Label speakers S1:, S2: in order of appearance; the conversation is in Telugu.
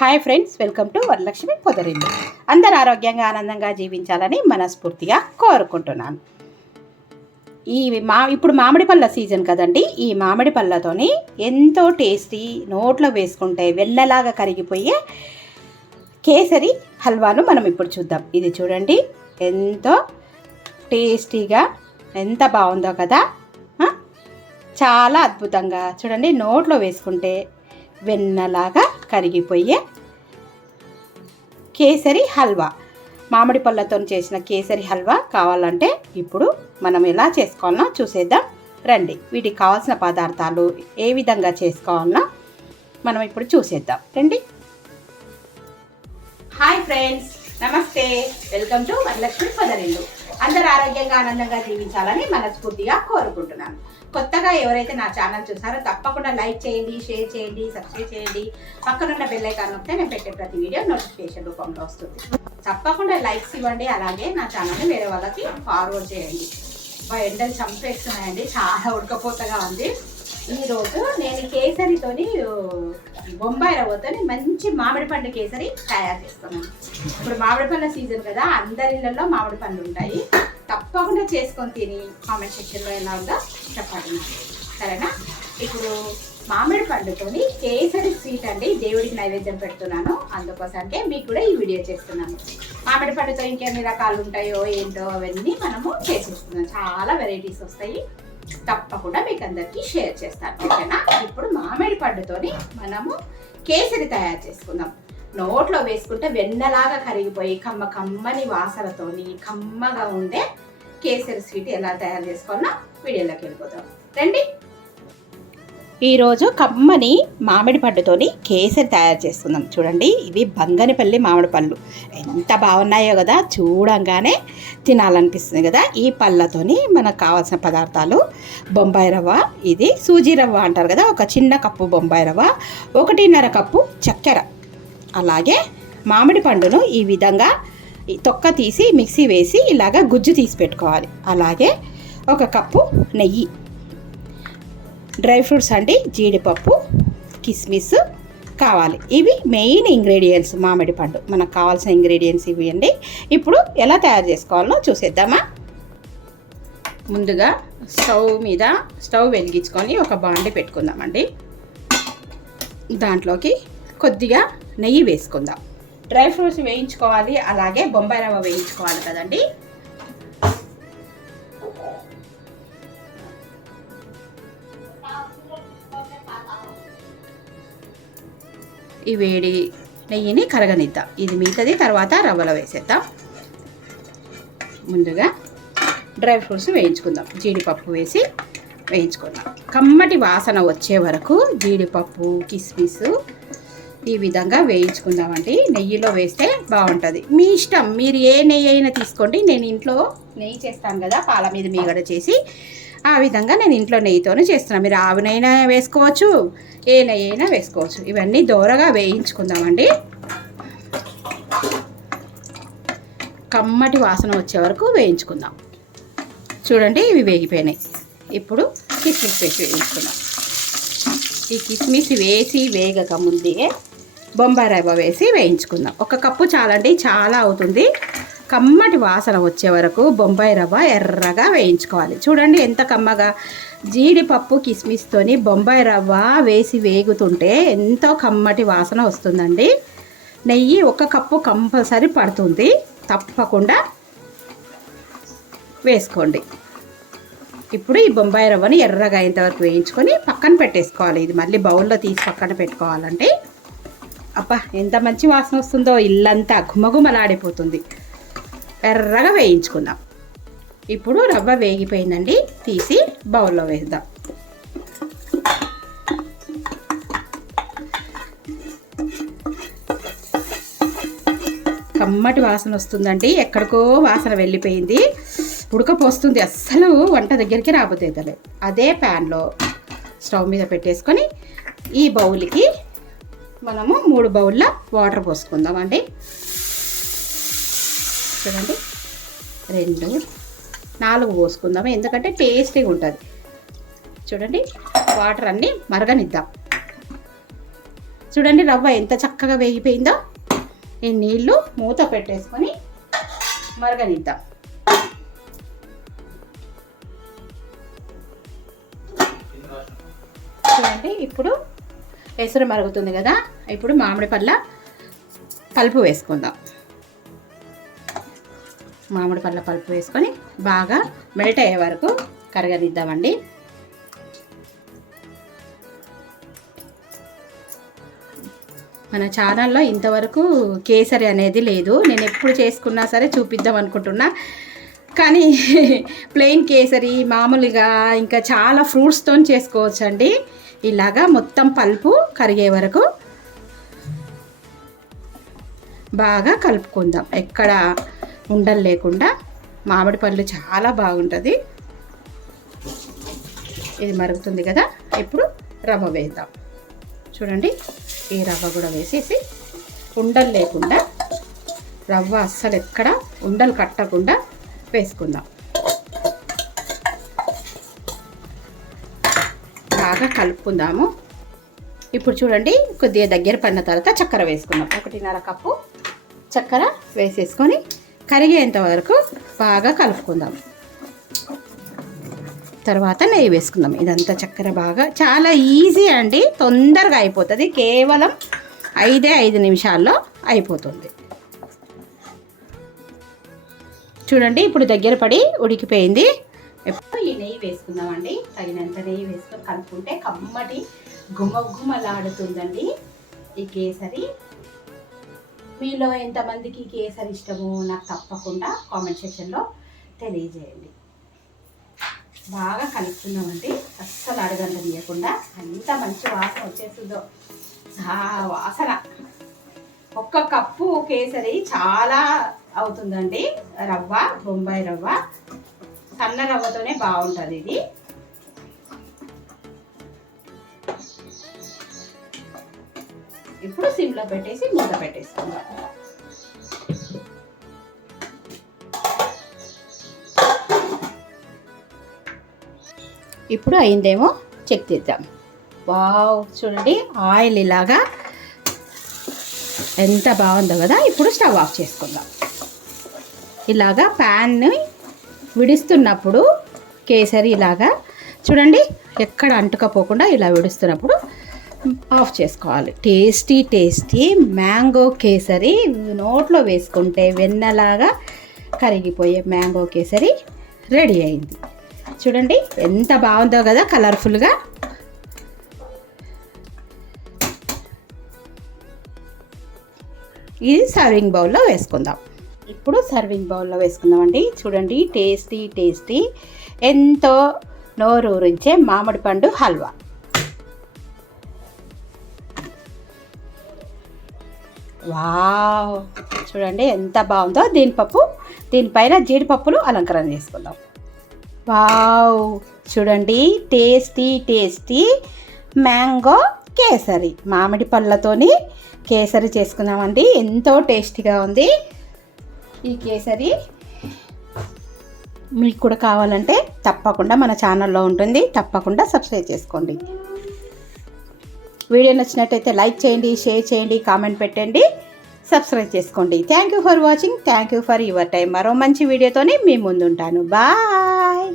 S1: Hi friends welcome to Varalakshmi Podarillu. అందరు ఆరోగ్యంగా ఆనందంగా జీవించాలని మనస్ఫూర్తిగా కోరుకుంటున్నాను. ఈ మా ఇప్పుడు మామిడి పళ్ళ సీజన్ కదండి ఈ మామిడి పళ్ళతోని ఎంతో టేస్టీ నోట్లో వేసుకుంటే వెళ్ళలాగా కరిగిపోయే కేసరి హల్వాను మనం ఇప్పుడు చూద్దాం. ఇది చూడండి ఎంతో టేస్టీగా ఎంత బాగుందో కదా. చాలా అద్భుతంగా. చూడండి నోట్లో వేసుకుంటే వెన్నలాగా కరిగిపోయే కేసరి హల్వా. మామిడి పళ్ళతో చేసిన కేసరి హల్వా కావాలంటే ఇప్పుడు మనం ఎలా చేసుకోవాలనో చూసేద్దాం. రండి వీటికి కావాల్సిన పదార్థాలు ఏ విధంగా చేసుకోవాలనో మనం ఇప్పుడు చూసేద్దాం. రండి. హాయ్ ఫ్రెండ్స్ నమస్తే. Welcome to Varalakshmi Podarillu. అందరు ఆరోగ్యంగా ఆనందంగా జీవించాలని మనస్ఫూర్తిగా కోరుకుంటున్నాను. కొత్తగా ఎవరైతే నా ఛానల్ చూసారో తప్పకుండా లైక్ చేయండి షేర్ చేయండి సబ్స్క్రైబ్ చేయండి. పక్కనున్న బెల్ ఐకాన్ నొక్కితే నేను పెట్టే ప్రతి వీడియో నోటిఫికేషన్ రూపంలో వస్తుంది. తప్పకుండా లైక్స్ ఇవ్వండి అలాగే నా ఛానల్ని వేరే వాళ్ళకి ఫార్వర్డ్ చేయండి. మా ఎండలు చంపేస్తున్నాయండి. చాలా ఉడకపోతగా ఉంది. ఈరోజు నేను కేసరితోని బొంబాయి రవ్వతోని మంచి మామిడి పండు కేసరి తయారు చేస్తున్నాను ఇప్పుడు మామిడి పండ్ల సీజన్ కదా అందరి ఇళ్ళల్లో మామిడి పండ్లు ఉంటాయి. తప్పకుండా చేసుకొని తిని కామెంట్ సెక్షన్లో ఎలా ఉందో చెప్పండి. సరేనా? ఇప్పుడు మామిడి పండుతోని కేసరి స్వీట్ అండి దేవుడికి నైవేద్యం పెడుతున్నాను. అందుకోసంటే మీకు కూడా ఈ వీడియో చేస్తున్నాను. మామిడి పండుతో ఇంకెన్ని రకాలు ఉంటాయో ఏంటో అవన్నీ మనము చేసేస్తున్నాం చాలా వెరైటీస్ వస్తాయి. తప్పకుండా మీకు అందరికీ షేర్ చేస్తాను. ఓకేనా? ఇప్పుడు మామిడి పండుతోని మనము కేసరి తయారు చేసుకుందాం. నోట్లో వేసుకుంటే వెన్నలాగా కరిగిపోయి కమ్మ కమ్మని వాసనతోని కమ్మగా ఉండే కేసరి స్వీట్ ఎలా తయారు చేసుకోవాలో వీడియోలోకి వెళ్ళిపోతాం రండి. ఈరోజు కమ్మని మామిడి పండుతోని కేసరి తయారు చేసుకుందాం చూడండి ఇవి బంగనిపల్లి మామిడి పళ్ళు. ఎంత బాగున్నాయో కదా చూడంగానే తినాలనిపిస్తుంది కదా. ఈ పళ్ళతోని మనకు కావాల్సిన పదార్థాలు బొంబాయి రవ్వ ఇది సూజీ రవ్వ అంటారు కదా ఒక చిన్న కప్పు బొంబాయి రవ్వ ఒకటిన్నర కప్పు చక్కెర. అలాగే మామిడి పండును ఈ విధంగా తొక్క తీసి మిక్సీ వేసి ఇలాగ గుజ్జు తీసి పెట్టుకోవాలి. అలాగే ఒక కప్పు నెయ్యి. డ్రై ఫ్రూట్స్ అండి జీడిపప్పు కిస్మిస్ కావాలి. ఇవి మెయిన్ ఇంగ్రీడియంట్స్ మామిడి పండు. మనకు కావాల్సిన ఇంగ్రీడియంట్స్ ఇవి అండి. ఇప్పుడు ఎలా తయారు చేసుకోవాలో చూసేద్దామా? ముందుగా స్టవ్ మీద స్టవ్ వెలిగించుకొని ఒక బాండి పెట్టుకుందామండి. దాంట్లోకి కొద్దిగా నెయ్యి వేసుకుందాం. డ్రై ఫ్రూట్స్ వేయించుకోవాలి అలాగే బొంబాయి రవ్వ వేయించుకోవాలి కదండి. ఈ వేడి నెయ్యిని కరగనిద్దాం. ఇది మిగతాది తర్వాత రవ్వలో వేసేద్దాం. ముందుగా డ్రై ఫ్రూట్స్ వేయించుకుందాం. జీడిపప్పు వేసి వేయించుకుందాం. కమ్మటి వాసన వచ్చే వరకు జీడిపప్పు కిస్మిస్ ఈ విధంగా వేయించుకుందామండి. నెయ్యిలో వేస్తే బాగుంటుంది. మీ ఇష్టం. మీరు ఏ నెయ్యి అయినా తీసుకోండి. నేను ఇంట్లో నెయ్యి చేస్తాను కదా పాల మీద మీగడ చేసి ఆ విధంగా నేను ఇంట్లో నెయ్యితోనే చేస్తున్నాను మీరు ఆవునైనా వేసుకోవచ్చు ఏ నెయ్యి అయినా వేసుకోవచ్చు. ఇవన్నీ దోరగా వేయించుకుందామండి. కమ్మటి వాసన వచ్చే వరకు వేయించుకుందాం. చూడండి ఇవి వేగిపోయినాయి. ఇప్పుడు కిస్మిస్ వేసి వేయించుకుందాం. ఈ కిస్మిస్ వేసి వేగక ముందే బొంబాయి రవ్వ వేసి వేయించుకుందాం. ఒక కప్పు చాలండి చాలా అవుతుంది. కమ్మటి వాసన వచ్చే వరకు బొంబాయి రవ్వ ఎర్రగా వేయించుకోవాలి. చూడండి ఎంత కమ్మగా. జీడిపప్పు కిస్మిస్తోని బొంబాయి రవ్వ వేసి వేగుతుంటే ఎంతో కమ్మటి వాసన వస్తుందండి. నెయ్యి ఒక కప్పు కంపల్సరీ పడుతుంది. తప్పకుండా వేసుకోండి. ఇప్పుడు ఈ బొంబాయి రవ్వని ఎర్రగా అయ్యేంతవరకు వేయించుకొని పక్కన పెట్టేసుకోవాలి. ఇది మళ్ళీ బౌల్లో తీసి పక్కన పెట్టుకోవాలంటే. అబ్బా ఎంత మంచి వాసన వస్తుందో. ఇల్లంతా గుమగుమలాడిపోతుంది ఎర్రగా వేయించుకుందాం. ఇప్పుడు రవ్వ వేగిపోయిందండి తీసి బౌల్లో వేద్దాం. కమ్మటి వాసన వస్తుందండి ఎక్కడికో వాసన వెళ్ళిపోయింది. ఉడకపోస్తుంది అస్సలు వంట దగ్గరికి రాబోతుంది అదే ప్యాన్లో స్టవ్ మీద పెట్టేసుకొని ఈ బౌల్కి మనము మూడు బౌల్ల వాటర్ పోసుకుందామండి. చూడండి. రెండు నాలుగు పోసుకుందాము. ఎందుకంటే టేస్టీగా ఉంటుంది. చూడండి వాటర్ అన్నీ మరగనిద్దాం. చూడండి రవ్వ ఎంత చక్కగా వేగిపోయిందో. ఈ నీళ్ళు మూత పెట్టేసుకొని మరగనిద్దాం. చూడండి ఇప్పుడు ఎసురు మరుగుతుంది కదా. ఇప్పుడు మామిడి పళ్ళ పలుపు వేసుకుందాం. మామిడి పళ్ళ పలుపు వేసుకొని బాగా మెల్ట్ అయ్యే వరకు కరగనిద్దామండి. మన ఛానల్లో ఇంతవరకు కేసరి అనేది లేదు. నేను ఎప్పుడు చేసుకున్నా సరే చూపిద్దాం అనుకుంటున్నా. కానీ ప్లెయిన్ కేసరి మామూలుగా ఇంకా చాలా ఫ్రూట్స్తో చేసుకోవచ్చు అండి ఇలాగా మొత్తం పల్పు కరిగే వరకు బాగా కలుపుకుందాం. ఎక్కడ ఉండలు లేకుండా మామిడి పళ్ళు చాలా బాగుంటుంది. ఇది మరుగుతుంది కదా ఇప్పుడు రవ్వ వేద్దాం. చూడండి ఈ రవ్వ కూడా వేసేసి ఉండలు లేకుండా రవ్వ అస్సలు ఎక్కడ ఉండలు కట్టకుండా వేసుకుందాం. బాగా కలుపుకుందాము. ఇప్పుడు చూడండి కొద్దిగా దగ్గర పడిన తర్వాత చక్కెర వేసుకుందాం. ఒకటిన్నర కప్పు చక్కెర వేసేసుకొని కరిగేంత వరకు బాగా కలుపుకుందాం. తర్వాత నెయ్యి వేసుకుందాం. ఇదంతా చక్కెర బాగా చాలా ఈజీ అండి. తొందరగా అయిపోతుంది. కేవలం ఐదే ఐదు నిమిషాల్లో అయిపోతుంది. చూడండి ఇప్పుడు దగ్గర పడి ఉడికిపోయింది. ఎప్పుడు ఈ నెయ్యి వేసుకుందామండి. తగినంత నెయ్యి వేసుకొని కలుపుకుంటే కమ్మటి గుమగుమలాడుతుందండి ఈ కేసరి మీలో ఎంతమందికి కేసరి ఇష్టమో నాకు తప్పకుండా కామెంట్ సెక్షన్లో తెలియజేయండి. బాగా కలుపుతున్నామండి. అస్సలు అడగంట తీయకుండా. ఎంత మంచి వాసన వచ్చేస్తుందో. ఆ వాసన. ఒక్క కప్పు కేసరి చాలా అవుతుందండి. రవ్వ బొంబాయి రవ్వ. సన్న రవ్వతోనే బాగుంటుంది ఇది. ఇప్పుడు సిమ్లో పెట్టేసి మూత పెట్టేసుకుందాం ఇప్పుడు అయిందేమో చెక్ చేద్దాం. వావ్ చూడండి ఆయిల్ ఇలాగా ఎంత బాగుందో కదా ఇప్పుడు స్టవ్ ఆఫ్ చేసుకుందాం. ఇలాగా ప్యాన్ని విడుస్తున్నప్పుడు కేసరి ఇలాగా చూడండి ఎక్కడ అంటుకపోకుండా ఇలా విడుస్తున్నప్పుడు ఆఫ్ చేసుకోవాలి. టేస్టీ టేస్టీ మ్యాంగో కేసరి నోట్లో వేసుకుంటే వెన్నలాగా కరిగిపోయే మ్యాంగో కేసరి రెడీ అయింది. చూడండి ఎంత బాగుందో కదా కలర్ఫుల్గా. ఇది సర్వింగ్ బౌల్లో వేసుకుందాం. ఇప్పుడు సర్వింగ్ బౌల్లో వేసుకుందామండి. చూడండి టేస్టీ టేస్టీ ఎంతో నోరూరించే మామిడి పండు హల్వా. వావ్. చూడండి ఎంత బాగుందో దీని పప్పు దీనిపైన జీడిపప్పులు అలంకరణ చేసుకుందాం. వావ్. చూడండి టేస్టీ టేస్టీ మ్యాంగో కేసరి. మామిడి పళ్ళతోని కేసరి చేసుకున్నామండి ఎంతో టేస్టీగా ఉంది ఈ కేసరి. మీకు కూడా కావాలంటే తప్పకుండా మన ఛానల్లో ఉంటుంది. తప్పకుండా సబ్స్క్రైబ్ చేసుకోండి. వీడియో నచ్చినట్టయితే లైక్ చేయండి షేర్ చేయండి కామెంట్ పెట్టండి. సబ్స్క్రైబ్ చేసుకోండి. Thank you for watching thank you for your time మరో మంచి వీడియోతోనే మీ ముందుంటాను. బాయ్